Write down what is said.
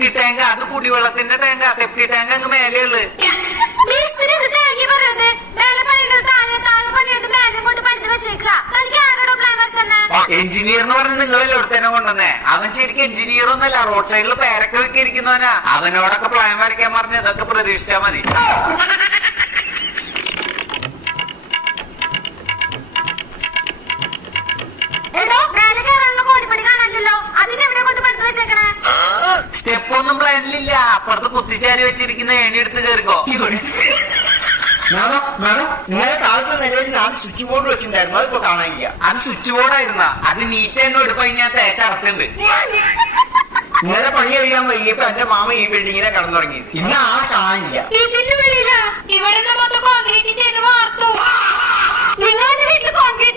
സെപ്റ്റി tank, അത് കുടിവെള്ളത്തിന്റെ tank. സെപ്റ്റി tank അങ്ങ് മേലെയുള്ളു. Engineer എന്ന് പറഞ്ഞ് നിങ്ങളല്ലേ ഇവിടെ തന്നെ കൊണ്ടുവന്നേ? അവൻ ശരിക്കും എഞ്ചിനീയർ ഒന്നല്ല, റോഡ് സൈഡിൽ പേരൊക്കെ വെക്കിയിരിക്കുന്നവനാ. അവനോടൊക്കെ പ്ലാൻ വരയ്ക്കാൻ പറഞ്ഞ് ഇതൊക്കെ പ്രതീക്ഷിച്ചാ മതി. സ്റ്റെപ്പ് ഒന്നും പ്ലാനിലില്ല. അപ്പുറത്ത് കുത്തിച്ചാരി വെച്ചിരിക്കുന്ന ഏണി എടുത്ത് കയറിക്കോ. ഇന്നലെ കാലത്ത് നിലവിൽ ഞാൻ സ്വിച്ച് ബോർഡ് വെച്ചിട്ടുണ്ടായിരുന്നു, അതിപ്പോ കാണാനില്ല. അത് സ്വിച്ച് ബോർഡായിരുന്ന, അത് നീറ്റ് തന്നെ എടുപ്പ് കഴിഞ്ഞാൽ തേച്ചടച്ചുണ്ട്. ഇന്നലെ പണി കഴിയാൻ വൈകിയപ്പോ എന്റെ മാമ ഈ ബിൽഡിങ്ങിനെ കടന്നു തുടങ്ങി. ഇന്ന് ആളെ കാണാനില്ല. ഇവിടെ മൊത്തം കോൺക്രീറ്റ് ചെയ്ത് വാർത്തു. നിങ്ങളുടെ വീട്ടിൽ